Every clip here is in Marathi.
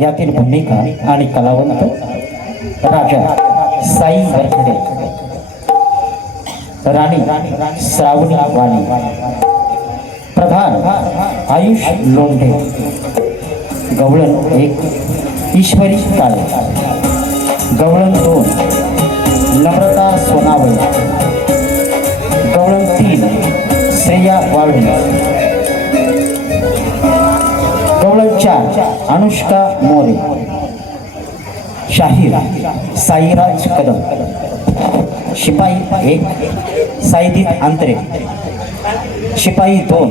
यातील भूमिका आणि कलावंत राजा साई वरखडे, राणी श्रावणी वाणी, प्रधान आयुष लोंढे, गवळण 1 ईश्वरी काळे, गवळण 2 नम्रता सोनावळे, गवळण 3 श्रेया वाळू, गवळण 4 अनुष्का मोरे, शाहीर साईराज कदम, शिपाई 1 साईदीप अंतरे, शिपाई 2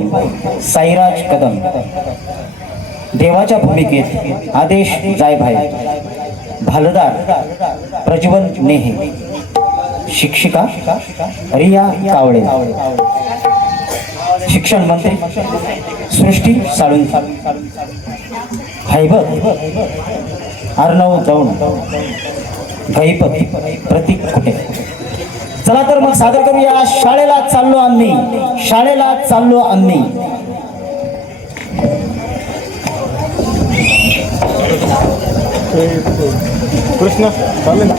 साईराज कदम, देवाच्या भूमिकेत आदेश जायभाई, भालदार प्रज्वल नेहे, शिक्षिका रिया कावळे, शिक्षण मंत्री सृष्टी साळुंखे, हैबत अर्णव दौंड, गैपत प्रतीक कुटे. चला तर मग सादर करूया शाळेला चाललो आम्ही, शाळेला चाललो आम्ही. कृष्ण चालेल.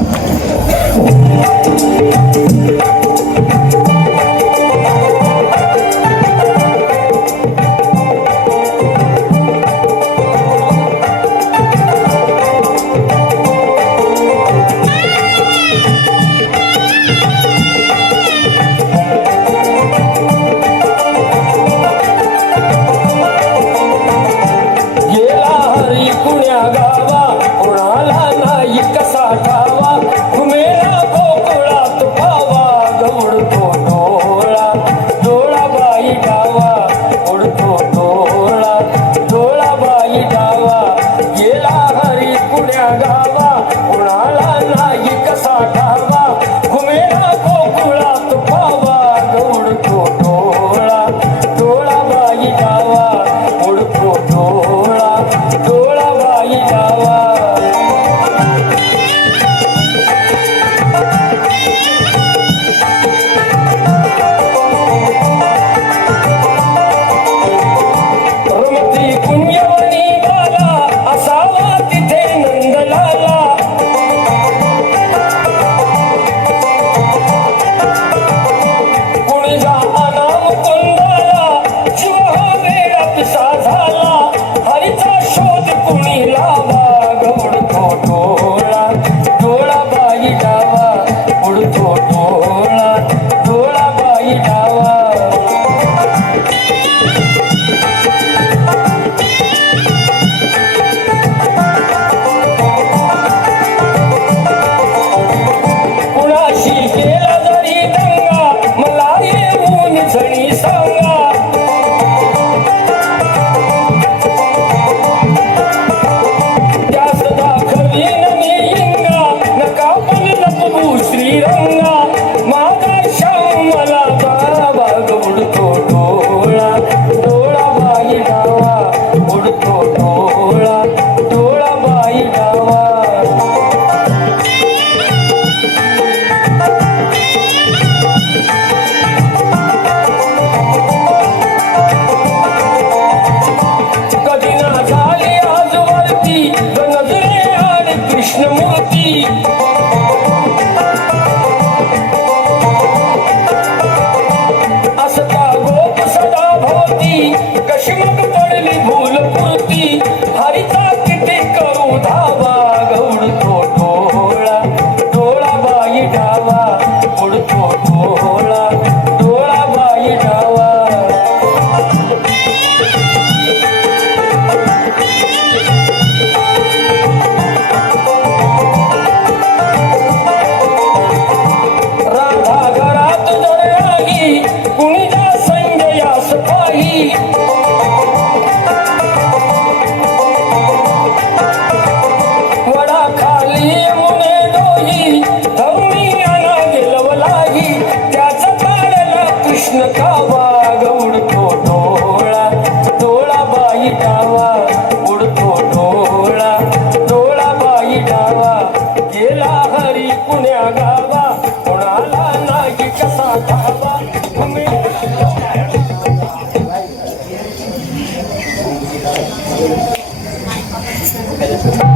Gracias.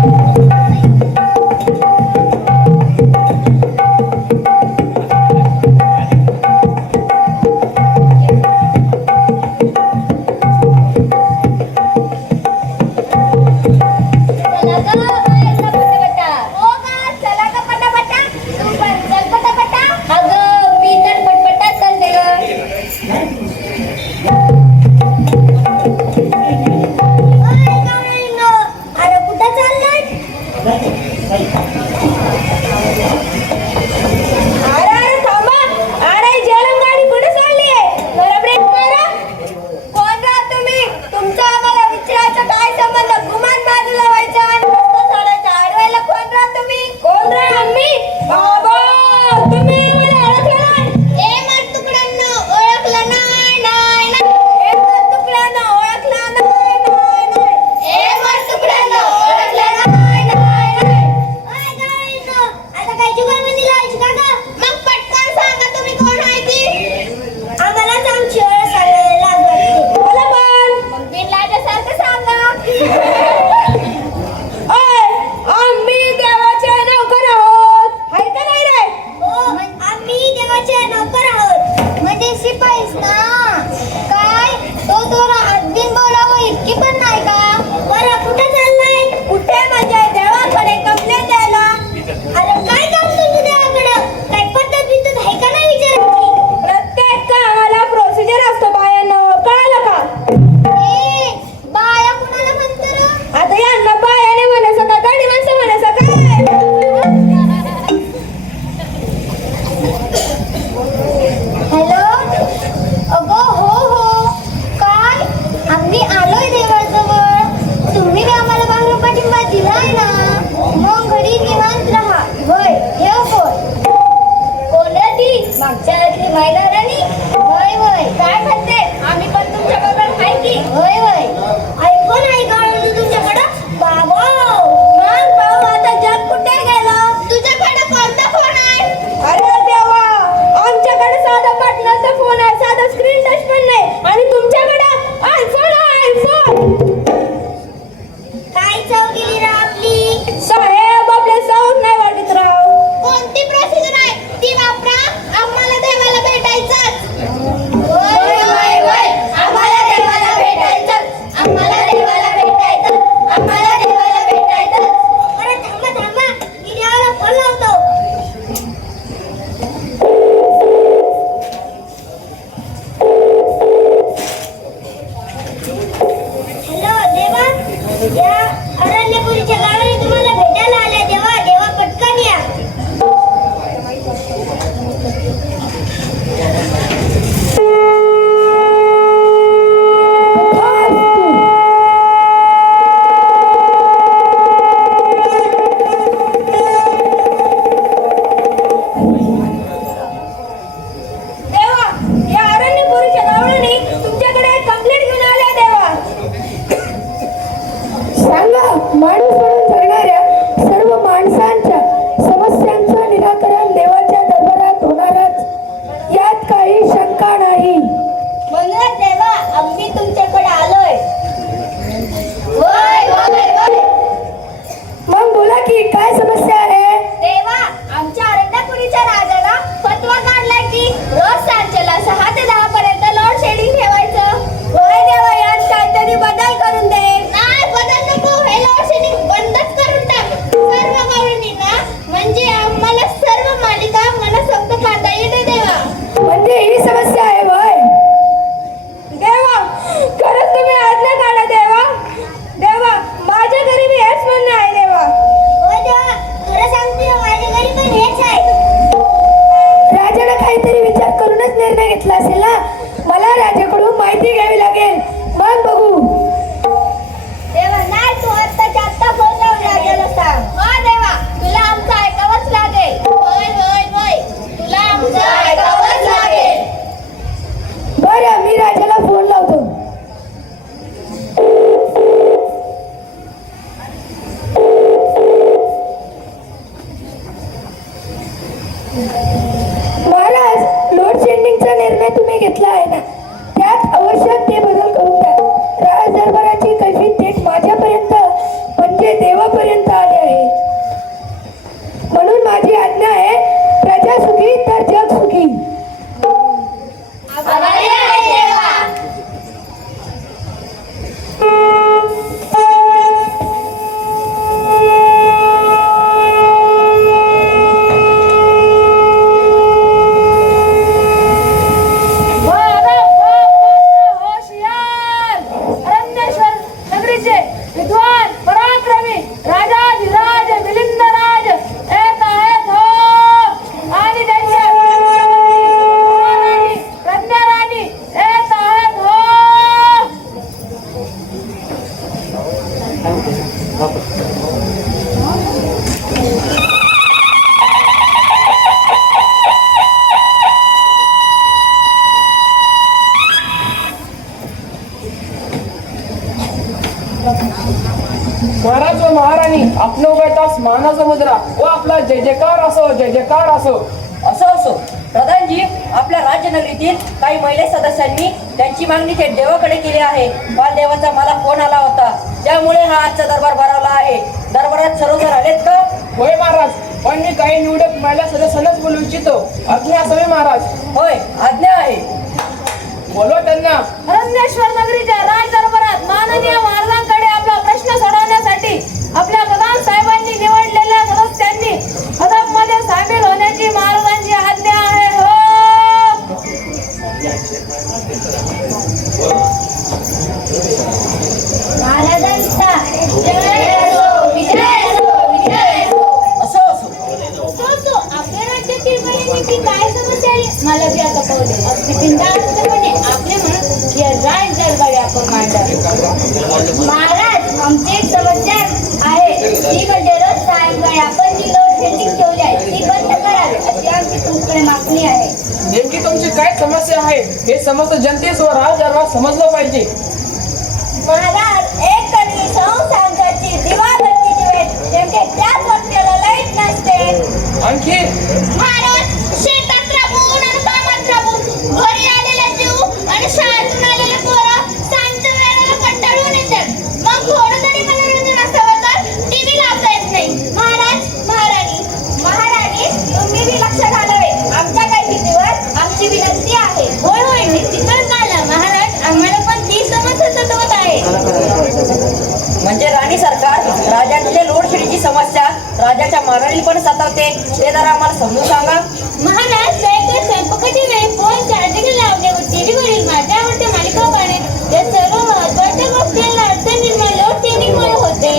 राजाने काहीतरी विचार करूनच निर्णय घेतला असेल ना. मला राजाकडून माहिती घ्यावी लागेल, मग बघू. देवा नाही, तू आत्ताच्या आत्ता फोन लावून राजाला सांग. हो देवा, तुला आमचं ऐकावंच लागेल. होय होय होय, तुला आमचं ऐकावंच लागेल. बरं, मी राजाला फोन लावतो. महाराज, लोड शेडिंगचा निर्णय तुम्ही घेतला आहे ना, त्यात आवश्यक ते बदल करून द्या. राज दरबाराची कैफियत थेट माझ्यापर्यंत म्हणजे देवापर्यंत आली आहे. म्हणून माझी आज्ञा आहे, प्रजा सुखी तर जग सुखी. आभारी आहे देवा. होशियार अरण्येश्वर नगरीचे विद्वान पराक्रमी राजाधिराज मिलिंदराज एक आहेत हो. आणि त्यांच्या महाराणी कन्याराणी एक आहेत हो. महाराज व महाराणी, आपलं उभयतास मानाचा मुद्रा व आपला जय जयकार असो, जय जयकार असो. असो असो. प्रधानजी, आपल्या राज्यनगरीतील काही महिला सदस्यांनी त्यांची मागणी थेट देवाकडे केली आहे. काल देवाचा मला फोन आला होता, त्यामुळे हा आजचा दरबार भरवला आहे. दरबारात सर्वजण आलेत का? होय महाराज, पण मी काही निवडक महिला सदस्यांनाच बोलू इच्छितो. आज्ञा असावी महाराज. होय, आज्ञा आहे. बोलवा त्यांना. अरण्येश्वर नगरीच्या राज दरबारात माननीय महाराजांकडे आपला प्रश्न सोडवण्यासाठी आपल्या प्रधान साहेबांनी निवडलेल्या सदस्यांनी हदफमध्ये सामील होण्याची महाराजांची आज्ञा आहे हो. महाराजांचा जय असो, विजय असो, विजय असो. असो असो. तो आपल्या राज्यातील महिलांची काय समस्या आहे? मला बी आता कळू दे. अगदी बिनधास्तपणे आपले म्हणून या राज दरबारी आपण मांडावे. महाराज, आमची एक समस्या आहे, ती म्हणजे रोज सायंकाळी आपण जी लोड शेडिंग ठेवली आहे ती बंद करावी, अशी आमची तुमच्याकडे मागणी आहे. नेमकी तुमची काय समस्या आहे हे समस्त जनतेस व राज दरबार समजलं पाहिजे. महाराज, एक कधी संस्थांची दिवाबत्तीची वेळ नेमके त्याच वक्ताला लाईट नसते. आणखी महाराज, शेतात राबून आणि कामात राबून घरी आलेला जीव आणि शाळेतून आलेले पोरं सांजच्या वेळेला कंटाळून येतात. मग थोडं तरी मनोरंजन असावं तर टीव्ही लावता येत नाही. महाराज, महाराणी, तुम्ही बी लक्ष घालावे. आमच्या काही भीतीवर आमची विनंती आहे. होय होय, निश्चितच झालं महाराज. आम्हाला पण ती समस्या सतवत आहे. म्हणजे राणी सरकार, राजांच्या लोड शेडीची समस्या राजाच्या महाराणी पण सतावते, ते जरा आम्हाला समजून सांगा. महाराज, स्वयंपाकाची वेळ, फोन चार्जिंग लावणे व टीव्हीवरील माझ्या आवडत्या मालिका पाहणे या सर्व महत्त्वाच्या गोष्टींना अडचण निर्माण लोड शेडिंगमुळे होते.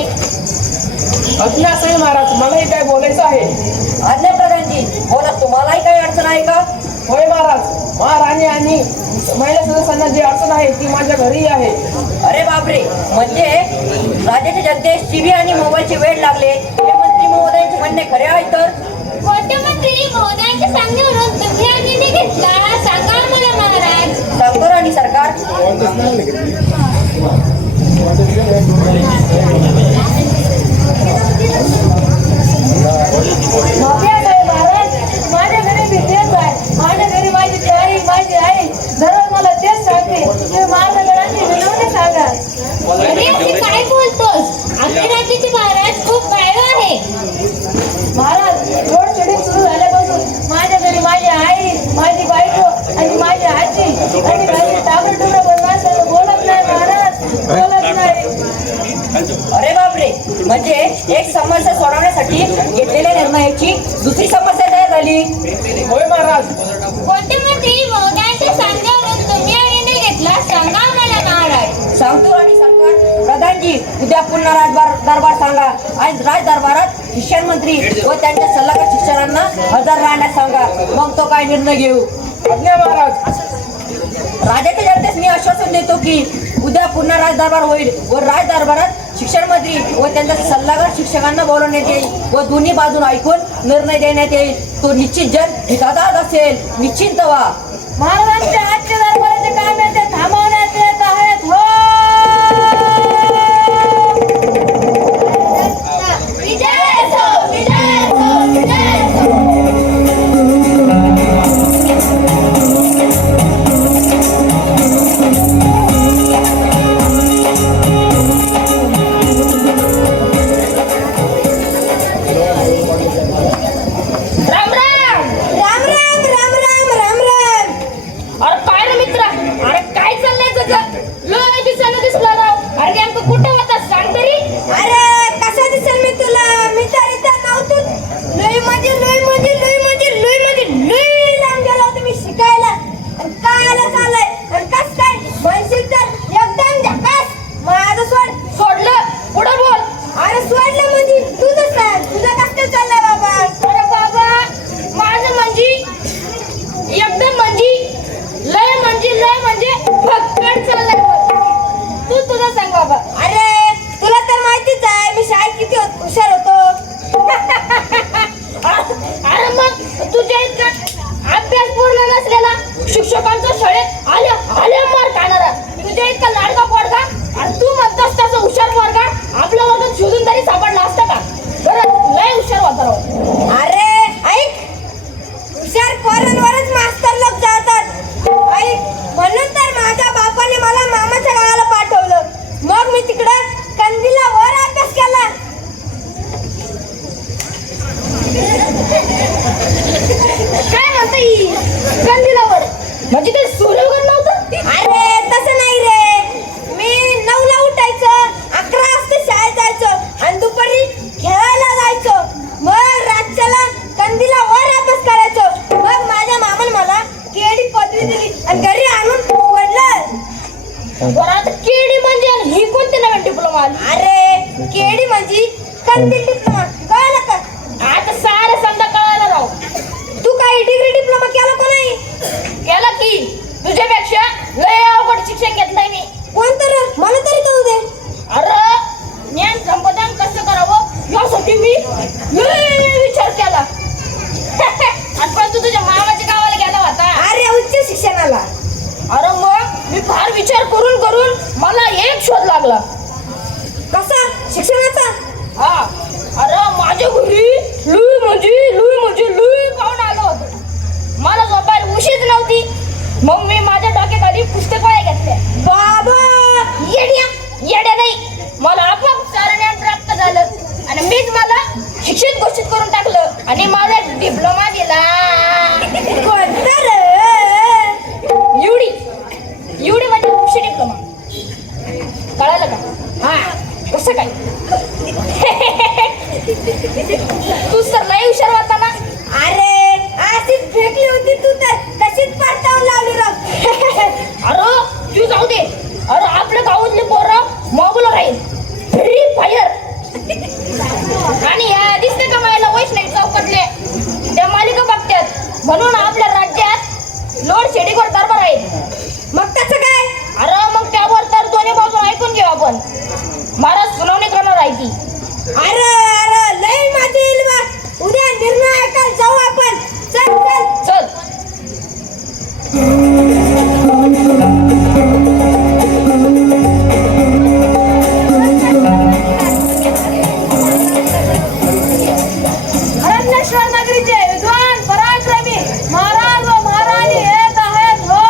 आज्ञा असावी महाराज, मलाही काय बोलायचं आहे. आज्ञा प्रधानजी, बोला. तुम्हालाही काही अडचण आहे का? होय महाराज, महाराणी आणि महिला सदस्यांना जी अडचण आहे ती माझ्या घरी आहे. अरे बापरे, म्हणजे राज्याच्या जनतेस टीव्ही आणि मोबाईलची वेळ लागले हे मंत्री महोदयांचे म्हणणे खरे आहे तर? कोणत्या मंत्री महोदयांच्या सांगण्यावरून तुम्ही हा निर्णय घेतला, सांगा आम्हाला महाराज. सांगतो राणी सरकार. माफिया साहेब महाराज, माझ्या घरी बी तेच आहे. माझ्या घरी माझी ताई, माझी आई दररोज मला तेच सांगते, तुम्ही माझ्या घराची विनवणी सांगा. अरे, असे काय बोलतोस? आपल्या राज्याचे महाराज खूप काळं आहे. महाराज, रोड शेडिंग सुरू झाल्यापासून माझ्या घरी माझी आई, माझी बायको आणि माझी आजी आणि माझी टाबरटुबरं पण माझ्यासंग बोलत नाही महाराज, बोलत नाही. अरे बापरे, म्हणजे एक समस्या सोडवण्यासाठी घेतलेल्या निर्णयाची दुसरी समस्या तयार झाली. होय महाराज. कोणत्या मंत्री महोदयांच्या सांगण्यावरून तुम्ही हा निर्णय घेतला, सांगा आम्हाला महाराज. सांगतो राणी सरकार. प्रधानजी, उद्या पुन्हा दरबार सांगा आणि राज दरबारात शिक्षण मंत्री व त्यांच्या सल्लागार शिक्षकांना हजर राहण्यास सांगा. मग तो काय निर्णय घेऊ. आज्ञा महाराज. राजाच्या जनतेस मी आश्वासन देतो की उद्या पुन्हा राजदरबार होईल व राजदरबारात शिक्षण मंत्री व त्यांच्या सल्लागार शिक्षकांना बोलवण्यात येईल व दोन्ही बाजून ऐकून निर्णय देण्यात येईल. तो निश्चित जन हिताचा असेल. निश्चिंत व्हा. महाराजांच्या आजच्या दरबाराचे काम आहे ते थांबवण्यात येत आहेत. हो विजय असो, विजय असो, विजय असो. राम राम. राम राम राम राम राम राम. अरे काय रे मित्रा, अरे काय चाललंय तुझं? लय दिसायला दिसला राव. अरे नेमकं कुठं होता सांग तरी. अरे कसा दिसेल मी तुला? मी तर इथं नव्हतो. लय म्हणजे लय लांब गेलो होतो मी शिकायला. आणि काय आलं चाललंय आणि कस काय म्हणशील तर एकदम झकास. माझं सोडलं पुढं बोल. अरे सोडलं म्हणजे तुझं सांग. तुझं कसं काय चाललंय बाबा? अरे बाबा माझं म्हणजे एकदम म्हणजे लय म्हणजे फक्कड चाललंय बघ. तू तुझं सांग बाबा. अरे तुला तर माहितीच आहे मी शाळेत किती हुशार होतो. अरे मग तुझ्या इतका अभ्यास पूर्ण नसलेला शिक्षकांच्या शाळेत आल्या मार खाणारा तुझ्या इतका लाडका पोरगा आणि तू म्हणतोस तसं हुशार पोरगा आपल्या वर्गात शोधून तरी सापडला असतं का? बरं लय हुशार होता राव. अरे ऐक, हुशार पोरांवरच मास्तर लोक जातात. ऐक, म्हणून तर माझ्या बापाने मला मामाच्या गावाला पाठवलं. मग मी तिकडं कंदीला वर अभ्यास केला. काय म्हणता ही कंदिलावर म्हणजे ते सूर्य वगैरे नव्हतं. अरे तसं नाही रे. मी 9ला उठायचं, 11 वाजता शाळेत जायचं आणि दुपारी खेळायला जायचं. मग रातच्याला कंदीला वर अभ्यास करायचो. मग माझ्या मामाने मला केडी पदवी दिली आणि घरी आणून सोडलं. बरं आता केडी म्हणजे आणि ही कोणती नवीन डिप्लोमा आली? अरे केडी म्हणजे कंदील डिप्लोमा. कळलं का? आता सारं समजा कळायला राव. तू काही डिग्री डिप्लोमा केला का नाही? केला की तुझ्यापेक्षा लय अवघड शिक्षण घेतलंय मी. कोणतं रे? मला तरी कळू दे. अरे ज्ञान संपादन कसं करावं यासाठी मी लय विचार केला. आणि पण तू तुझ्या मामाच्या गावाला गेला होता. अरे उच्च शिक्षणाला. अरे मग मी फार विचार करून मला एक शोध लागला. कसा? शिक्षणाचा? हा. अरे माझ्या घरी लुई पाहून आलं होतं. मला झोपायला उशीच नव्हती. मग मी माझ्या डोक्याखाली पुस्तक वह्या घेतल्या. बाबा येड्या नाही. मला आपोआप सारं ज्ञान प्राप्त झालं आणि मीच मला शिक्षित घोषित करून टाकलं आणि माझा डिप्लोमा दिला. कोणता रे? एवढी म्हणजे कृषी डिप्लोमा. कळालं का? हा. कसं काय? तू सर लय हुशार होता ना. अरे अशीच फेकली होती तू तर तशीच पाठवून लावली राव. अरे तू जाऊ दे. अरे आपल्या गावातले पोरं मोबाईल राहील फ्री फायर आणि या दिसते का मला वैष्णवी चौकातले त्या मालिका बघतात म्हणून आपल्या राज्यात लोड शेडिंगवर दरबार आहे. मग कसं काय? अरे मग त्यावर तर दोन्ही बाजून ऐकून घेऊ आपण. महाराज सुनावणी करणार आहे ती. अरे लय माझी येईल बा. उद्या निर्णय ऐकायला जाऊ आपण. चल चल. अरण्येश्वर नगरीचे विद्वान पराक्रमी महाराज व महाराणी येत आहेत. हो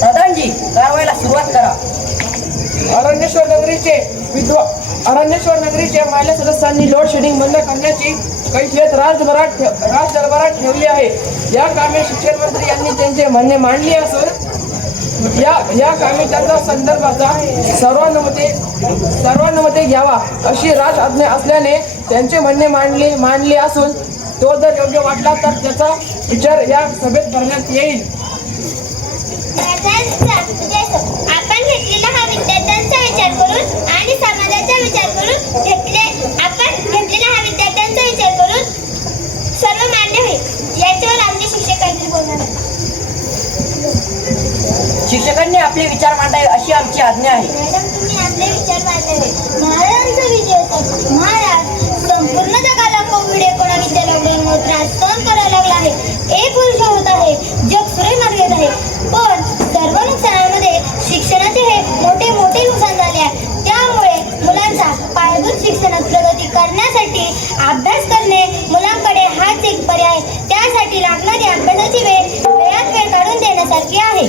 प्रधानजी कारवाईला सुरुवात करा. अरण्येश्वर नगरीचे महिला सदस्यांनी लोड शेडिंग बंद करण्याची कैफियत राजदरबारात ठेवली आहे. या कामे शिक्षण मंत्री यांनी त्यांचे म्हणणे मांडले असून या कामी त्यांचा संदर्भाचा सर्वानुमते घ्यावा अशी राज आज्ञा असल्याने त्यांचे म्हणणे मांडले असून तो जर योग्य वाटला तर त्याचा विचार या सभेत करण्यात येईल. आपण घेतलेला हा विद्यार्थ्यांचा विचार करून आणि समाजाचा विचार करून सर्व मान्य होईल. याच्यावर आमचे शिक्षक काहीतरी बोलणार आहेत. शिक्षकांनी आपले विचार मांडावे अशी आमची आज्ञा आहे. मॅडम, तुम्ही आपले विचार मांडावे. महाराजांचा विजय. महाराज, संपूर्ण जगाला कोविड-19 लॉकडाऊनमुळे त्रास सहन करावा लागला आहे. एक वर्ष होत आहे, जग सुरे मार्गेत आहे, पण सर्व नुकसानामध्ये शिक्षणाचे हे मोठे नुकसान झाले आहे. त्यामुळे मुलांचा पायाभूत शिक्षणात प्रगती करण्यासाठी अभ्यास करणे मुलांकडे हाच एक पर्याय. त्यासाठी लागणारी अभ्यासाची वेळात वेळ काढून देण्यासारखी आहे.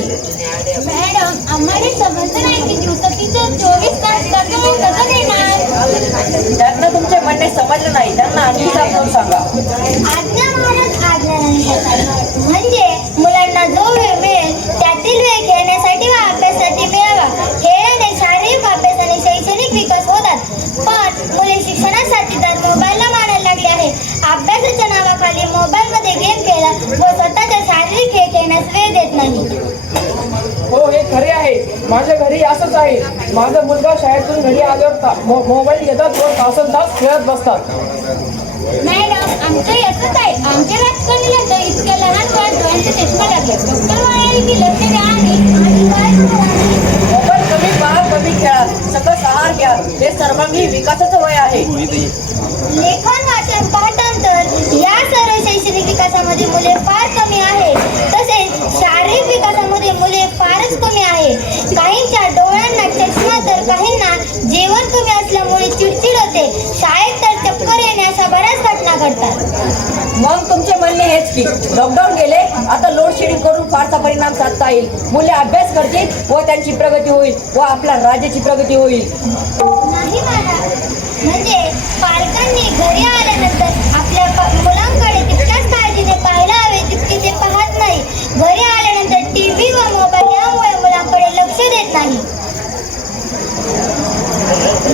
मॅडम, आम्हाला समजलं नाही की दिवसातीचं 24 तास कसं देणार. त्यांना तुमचे म्हणणे समजले नाही, त्यांना आणखी समजावून सांगा. आज्ञा महाराज, आज्ञा नाही. म्हणजे मुलांना जो वेळ मिळेल त्यातील वेळ खेळण्यासाठी व अभ्यासासाठी मिळावा. खेळाने शारीरिक अभ्यास आणि शैक्षणिक विकास होतात, पण मुले शिक्षणासाठी तर मोबाईलला मानायला लागले आहे. अभ्यासाच्या नावाखाली मोबाईलमध्ये गेम खेळतात व स्वतःच्या शारीरिक खेळ खेळण्यास वेळ देत नाही. हो, हे खरे आहे. माझ्या घरी असंच आहे. माझा मुलगा शाळेतून घरी आल्यावर मोबाईल घेतात व तासंतास खेळत बसतात. मॅडम, आमचं असंच आहे. आमच्या राजकारणीला तर इतक्या लहान वयात डोळ्यांचे चष्मा लागले. डॉक्टर म्हणाले की लक्ष द्या आणि मोबाईल कमी पहा, कमी खेळा, सकस आहार घ्या. हे सर्वांगीण विकासाचं वय आहे. लेखन, वाचन, पाठांतर या सर्व शैक्षणिक विकासामध्ये मुले फार कमी आहे. तसेच शारीरिक विकासामध्ये मुले फारच कमी आहे. काहींच्या डोळ्यांना चष्मा तर काहींना जेवण कमी असल्यामुळे चिडचिड होते. शाळेत तर चक्कर येणे अशा बऱ्याच घटना घडतात. मग तुमचे म्हणणे हेच की लॉकडाऊन गेले, आता लोड शेडिंग करून फारसा परिणाम साधता येईल. मुले अभ्यास करतील व त्यांची प्रगती होईल व आपल्या राज्याची प्रगती होईल. नाही महाराज, म्हणजे पालकांनी घरी आल्यानंतर आपल्या मुलांकडे तितक्याच काळजीने पाहायला हवे तितके ते पाहत नाही. घरी आल्यानंतर टीव्ही व मोबाईल यामुळे मुलांकडे लक्ष देत नाही.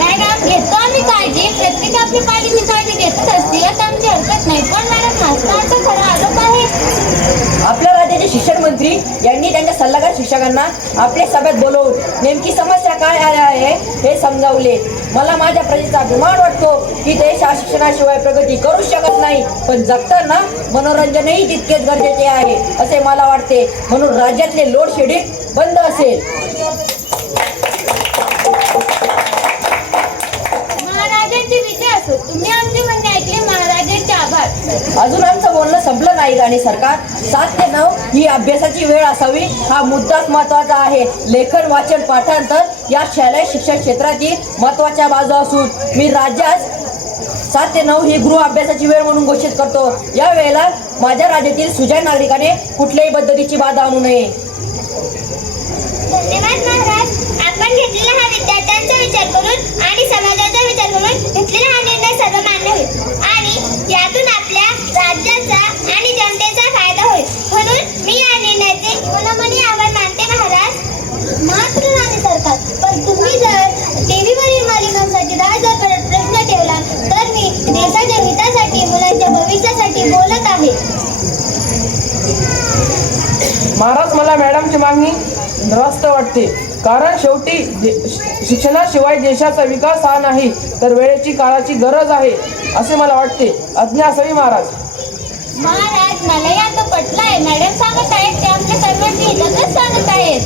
मॅडम, घेतो आम्ही काळजी. प्रत्येक आपली पालकांची काळजी घेतच असते, यात आमची हरकत नाही. पण मॅडम, हाच खरा आरोप आहे. आपल्या राज्याचे शिक्षण मंत्री यांनी त्यांच्या सल्लागार शिक्षकांना आपल्या सभेत बोलवून नेमकी समस्या काय आहे हे समजावले. मला माझ्या प्रजेचा अभिमान वाटतो की ते शिक्षणाशिवाय प्रगती करू शकत नाही, पण जगताना मनोरंजनही तितकेच गरजेचे आहे असे मला वाटते. म्हणून राज्यातले लोड शेडिंग बंद असेल. महाराजांचे विजय असो. तुम्ही आमचे म्हणणे ऐकले, महाराजांचे आभार. अजून आमचं बोलणं संपलं नाही आणि सरकार 7 ते 9 ही अभ्यासाची वेळ असावी हा मुद्दाच महत्वाचा आहे. लेखन, वाचन, पाठांतर या शालेय शिक्षण क्षेत्रातील महत्वाच्या बाजू असून मी राज्यात 7 ते 9 ही गृह अभ्यासाची वेळ म्हणून घोषित करतो. या वेळेला माझ्या राज्यातील सुजाण नागरिकाने कुठल्याही पद्धतीची बाधा आणू नये. धन्यवाद महाराज. आपण घेतलेला हा विद्यार्थ्यांचा विचार करून आणि समाजाचा विचार करून घेतलेला हा निर्णय सर्व मान्य होईल आणि यातून आपल्या राज्याचा आणि जनतेचा फायदा होईल. म्हणून मी या निर्णयाचे मनोमनी आभार मानते महाराज. मात्र नाही सरकार, पण तुम्ही जर टीव्हीवरील मालिकांसाठी 10,000 प्रश्न ठेवला तर मी देशाच्या हितासाठी, मुलांच्या भविष्यासाठी बोलत आहे. महाराज, मला मॅडमची मागणी रास्त वाटते. कारण शेवटी शिक्षणाशिवाय देशाचा विकास हा नाही तर वेळेची काळाची गरज आहे असे मला वाटते. आज्ञा असावी महाराज. महाराज, मला आता पटलं आहे. मॅडम सांगत आहेत ते आपल्या सर्वांची हितातच सांगत आहेत.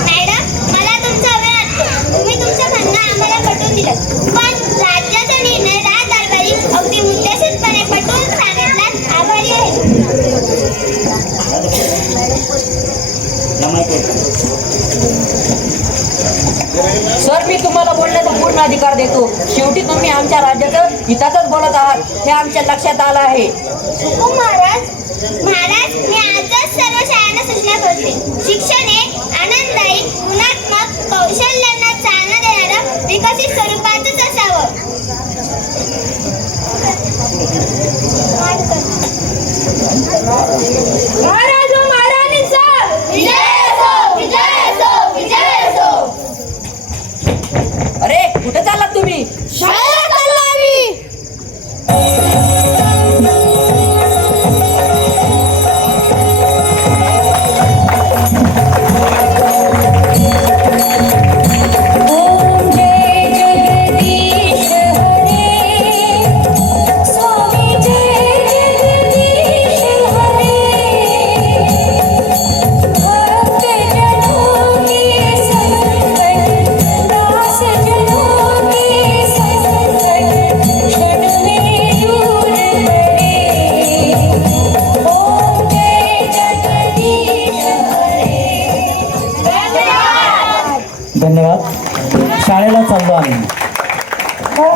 मॅडम, मला तुमचा वेळ वाटतो. तुम्ही तुमचं म्हणणं आम्हाला पटवून दिलं, पण राज्याचा निर्णय राजदरबारी अगदी मुद्देसूदपणे पटवून सांगितल्यास आभारी आहे. सर, मी तुम्हाला बोलण्याचा पूर्ण अधिकार देतो. शेवटी तुम्ही आमच्या राज्याचं हितातच बोलत आहात हे आमच्या लक्षात आलं आहे. हुकूम महाराज. महाराज, मी आजच सर्व शाळांना सूचना करते. शिक्षण हे आनंददायी, गुणात्मक, कौशल्यांना चालना देणारं विकसित स्वरूपातच असावं. धन्यवाद. शाळेला चाललो आम्ही.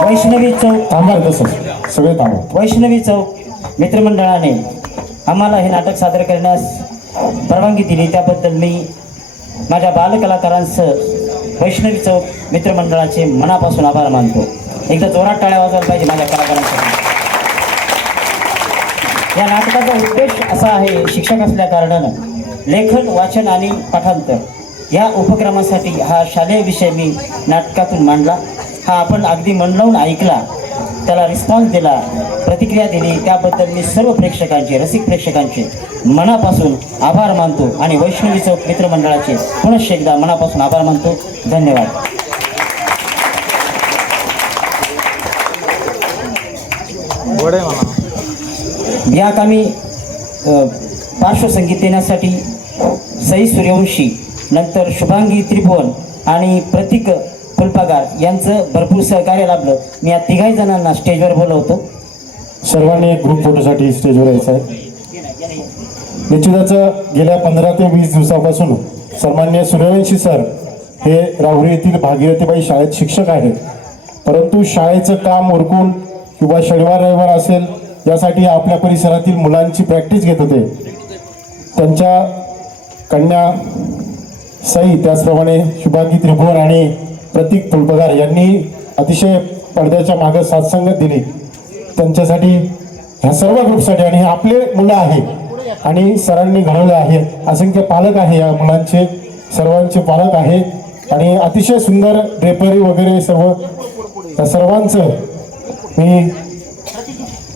वैष्णवी चौक थांबा तसं सगळे थांबा. वैष्णवी चौक मित्रमंडळाने आम्हाला हे नाटक सादर करण्यास परवानगी दिली त्याबद्दल मी माझ्या बालकलाकारांसह वैष्णवी चौक मित्रमंडळाचे मनापासून आभार मानतो. एकदा जोरात टाळ्या वाजवायला पाहिजे माझ्या कलाकारांसाठी. या नाटकाचा उद्देश असा आहे, शिक्षक असल्या कारणानं लेखन, वाचन आणि पाठांतर या उपक्रमासाठी हा शालेय विषय मी नाटकातून मांडला. हा आपण अगदी मन लावून ऐकला, त्याला रिस्पॉन्स दिला, प्रतिक्रिया दिली, त्याबद्दल मी सर्व प्रेक्षकांचे, रसिक प्रेक्षकांचे मनापासून आभार मानतो आणि वैष्णवी चौक मित्रमंडळाचे पुनश्च एकदा मनापासून आभार मानतो. धन्यवाद. गोडे म्हणा. या कामी पार्श्वसंगीत देण्यासाठी सई सूर्यवंशी, नंतर शुभांगी त्रिभुवन आणि प्रतीक फुलपागार यांचं भरपूर सहकार्य लाभलं. मी या तिघाही जणांना स्टेजवर बोलवतो. सर्वांनी एक ग्रुप फोटोसाठी स्टेजवर यायचं आहे. निश्चितच गेल्या 15 ते 20 दिवसापासून सन्माननीय सूर्यवंशी सर हे राहुरी येथील भागीरथीबाई शाळेत शिक्षक आहेत. परंतु शाळेचं काम उरकून किंवा शनिवार रविवार असेल यासाठी आपल्या परिसरातील मुलांची प्रॅक्टिस घेत होते. त्यांच्या कन्या सई, त्याचप्रमाणे शुभांगी त्रिभुवन आणि प्रतीक फुलपगार यांनी अतिशय पडद्याच्या मागे साथसंगत दिली. त्यांच्यासाठी ह्या सर्व ग्रुपसाठी, आणि हे आपले मुलं आहेत आणि सरांनी घडवले आहे. असंख्य पालक आहे, या मुलांचे सर्वांचे पालक आहेत आणि अतिशय सुंदर ड्रेपरी वगैरे सर्वांचं मी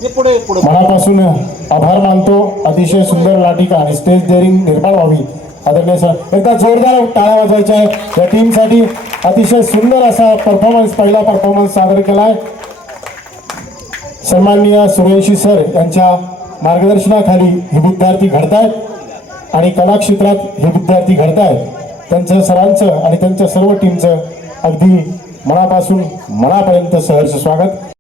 मनापासून आभार मानतो. अतिशय सुंदर नाटिका आणि स्टेज डेअरिंग निर्माण व्हावी. आदरणीय सर, एकदा जोरदार टाळ्या वाजवायच्या आहे. या टीमसाठी अतिशय सुंदर असा परफॉर्मन्स, पहिला परफॉर्मन्स सादर केला आहे. सन्माननीय सूर्यवंशी सर यांच्या मार्गदर्शनाखाली हे विद्यार्थी घडतायत आणि कला क्षेत्रात हे विद्यार्थी घडतायत. त्यांचं सरांचं आणि त्यांच्या सर्व टीमचं अगदी मनापासून मनापर्यंत सहर्ष स्वागत.